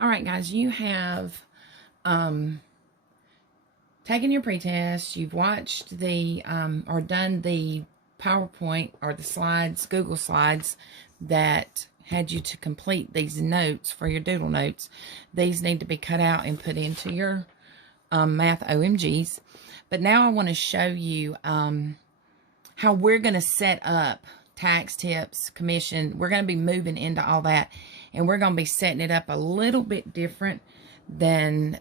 All right, guys, you have taken your pretest. You've watched the or done the PowerPoint or the slides, Google Slides that had you to complete these notes for your doodle notes. These need to be cut out and put into your Math OMGs. But now I want to show you how we're going to set up tax tips, commission. We're going to be moving into all that, and we're going to be setting it up a little bit different than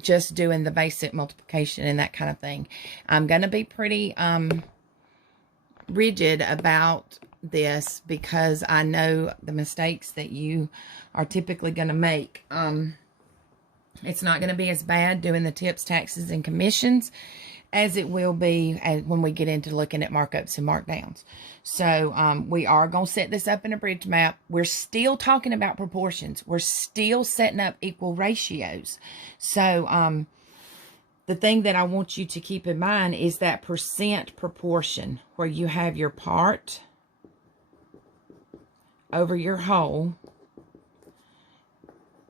just doing the basic multiplication and that kind of thing. I'm going to be pretty rigid about this because I know the mistakes that you are typically going to make. It's not going to be as bad doing the tips, taxes, and commissions as it will be when we get into looking at markups and markdowns. So we are going to set this up in a bridge map. We're still talking about proportions. We're still setting up equal ratios. So the thing that I want you to keep in mind is that percent proportion where you have your part over your whole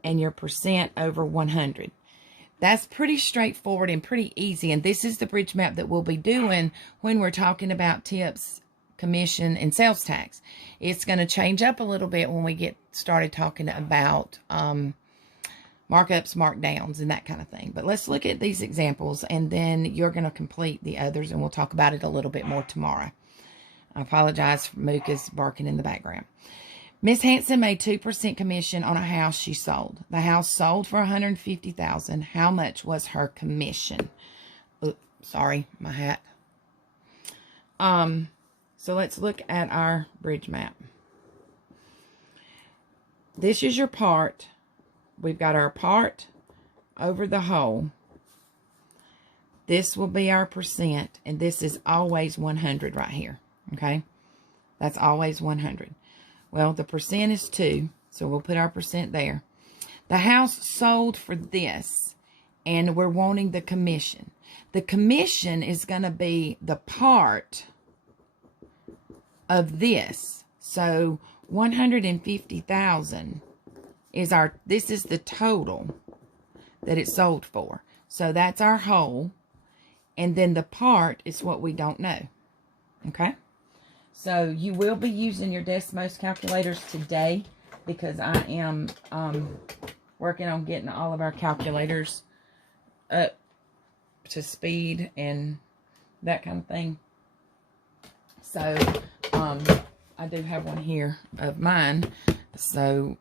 and your percent over 100. That's pretty straightforward and pretty easy. And this is the bridge map that we'll be doing when we're talking about tips, commission, and sales tax. It's going to change up a little bit when we get started talking about markups, markdowns, and that kind of thing. But let's look at these examples, and then you're going to complete the others, and we'll talk about it a little bit more tomorrow. I apologize for Mocha's barking in the background. Miss Hanson made 2% commission on a house she sold. The house sold for $150,000. How much was her commission? Oops, sorry, my hat. So let's look at our bridge map. This is your part. We've got our part over the whole. This will be our percent, and this is always 100 right here, okay? That's always 100. Well, the percent is 2, so we'll put our percent there. The house sold for this, and we're wanting the commission. The commission is going to be the part of this. So 150,000 is this is the total that it sold for. So that's our whole, and then the part is what we don't know. Okay? So you will be using your Desmos calculators today because I am working on getting all of our calculators up to speed and that kind of thing. So I do have one here of mine. So,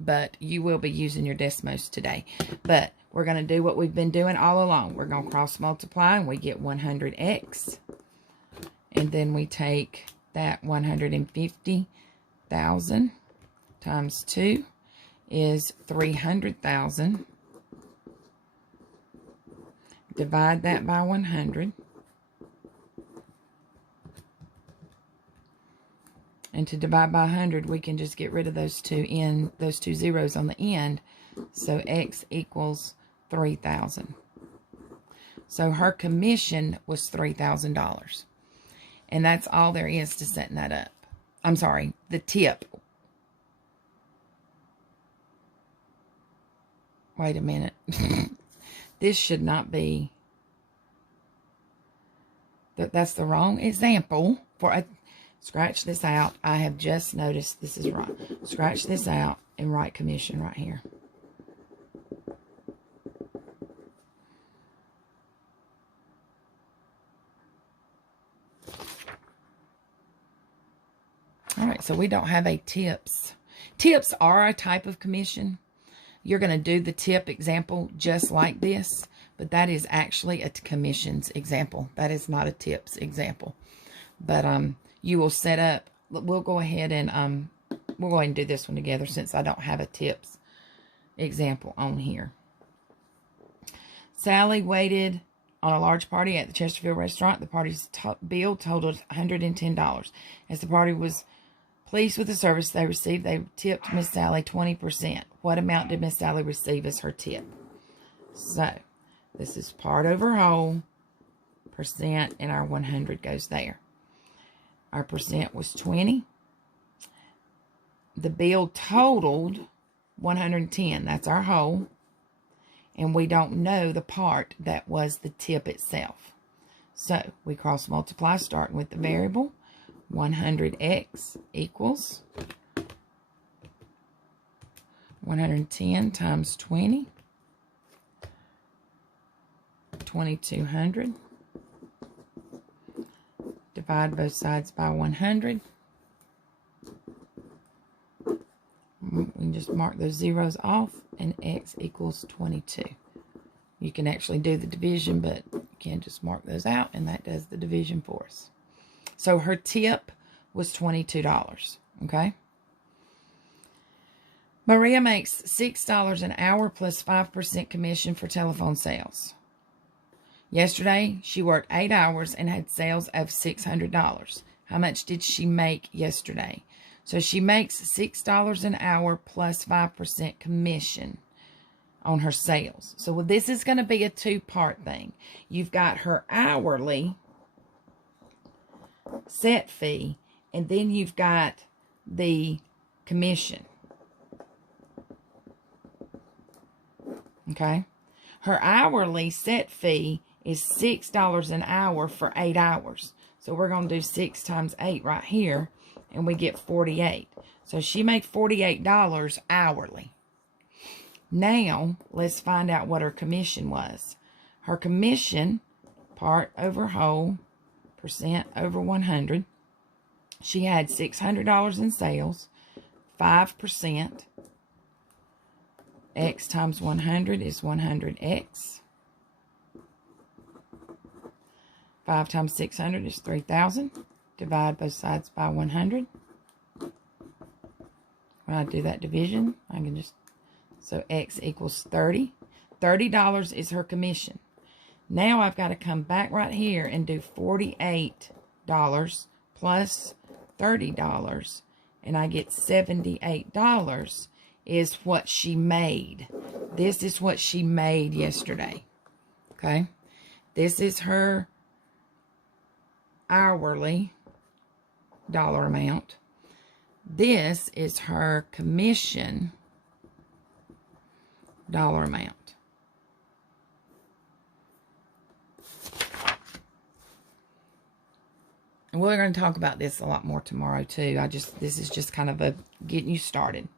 but you will be using your Desmos today. But we're going to do what we've been doing all along. We're going to cross multiply, and we get 100x. And then we take that 150,000 times 2 is 300,000. Divide that by 100. And to divide by 100, we can just get rid of those two zeros on the end. So x equals 3,000. So her commission was $3,000. And that's all there is to setting that up. I'm sorry, the tip. Wait a minute. This should not be. That's the wrong example. Scratch this out. I have just noticed this is wrong. Scratch this out and write commission right here. All right, so we don't have a tips. Tips are a type of commission. You're going to do the tip example just like this, but that is actually a commissions example. That is not a tips example. But you will set up, we'll go ahead and do this one together since I don't have a tips example on here. Sally waited on a large party at the Chesterfield restaurant. The party's bill totaled $110. As the party was pleased with the service they received, they tipped Miss Sally 20%. What amount did Miss Sally receive as her tip? So, this is part over whole, percent, and our 100 goes there. Our percent was 20. The bill totaled 110. That's our whole. And we don't know the part that was the tip itself. So we cross multiply starting with the variable. 100x equals 110 times 20. 2200. Divide both sides by 100. We can just mark those zeros off, and x equals 22. You can actually do the division, but you can just mark those out, and that does the division for us. So her tip was $22, okay? Maria makes $6 an hour plus 5% commission for telephone sales. Yesterday, she worked 8 hours and had sales of $600. How much did she make yesterday? So she makes $6 an hour plus 5% commission on her sales. So this is going to be a two-part thing. You've got her hourly set fee, and then you've got the commission. Okay? Her hourly set fee is $6 an hour for 8 hours. So we're going to do 6 times 8 right here, and we get 48. So she made $48 hourly. Now, let's find out what her commission was. Her commission, part over whole, percent over 100. She had $600 in sales, 5%. X times 100 is 100x. 5 times 600 is 3,000. Divide both sides by 100. When I do that division, I can just... So x equals 30. $30 is her commission. Now I've got to come back right here and do $48 plus $30. And I get $78 is what she made. This is what she made yesterday. Okay? This is her hourly dollar amount. This is her commission dollar amount. And we're going to talk about this a lot more tomorrow too. This is just kind of a getting you started.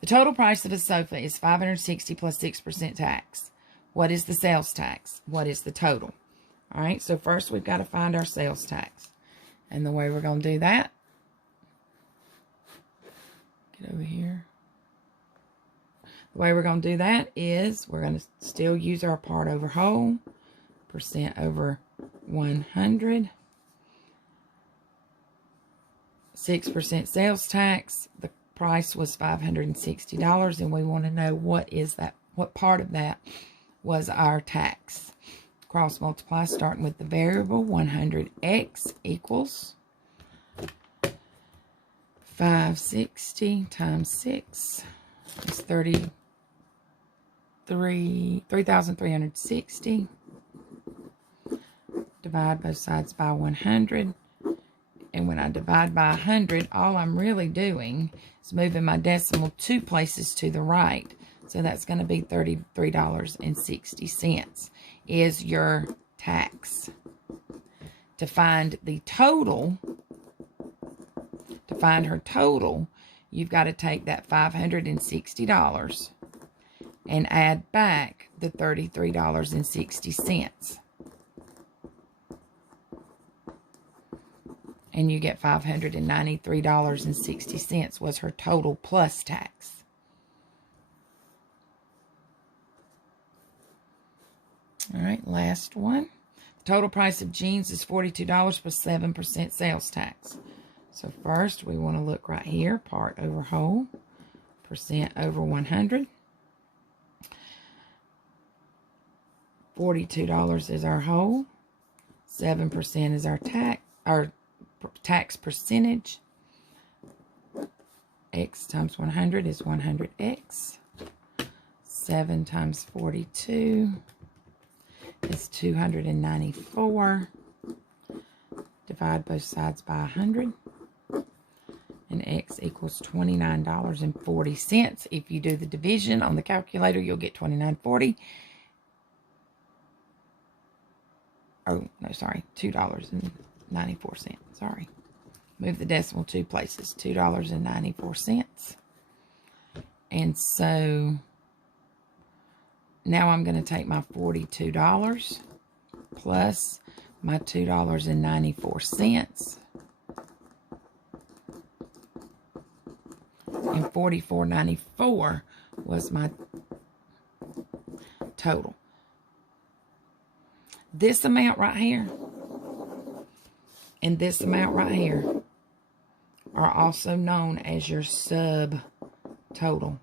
The total price of a sofa is $560 plus 6% tax. What is the sales tax? What is the total? All right, so first we've got to find our sales tax. And the way we're going to do that, get over here. The way we're going to do that is we're going to still use our part over whole, percent over 100, 6% sales tax. The price was $560, and we want to know what part of that was our tax. Cross multiply starting with the variable. 100x equals 560 times 6 is 3,360. Divide both sides by 100. And when I divide by 100, all I'm really doing is moving my decimal 2 places to the right. So that's going to be $33.60 is your tax. To find the total, to find her total, you've got to take that $560 and add back the $33.60. And you get $593.60 was her total plus tax. All right, last one. The total price of jeans is $42 plus 7% sales tax. So first we want to look right here, part over whole, percent over 100. $42 is our whole. 7% is our tax percentage. X times 100 is 100x. 7 times 42 is 294. Divide both sides by 100. And X equals $29.40. If you do the division on the calculator, you'll get $29.40. Oh, no, sorry, $2.94. Sorry. Move the decimal 2 places. $2.94. And so now I'm going to take my $42 plus my $2.94. And $44.94 was my total. This amount right here and this amount right here are also known as your subtotal.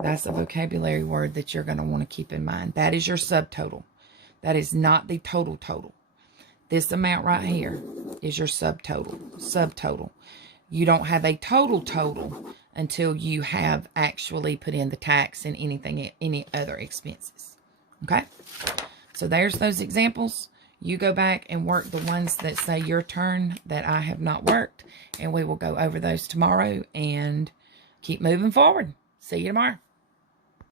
That's a vocabulary word that you're going to want to keep in mind. That is your subtotal. That is not the total. This amount right here is your subtotal. You don't have a total until you have actually put in the tax and any other expenses. Okay? So there's those examples. You go back and work the ones that say your turn that I have not worked, and we will go over those tomorrow and keep moving forward. See you tomorrow.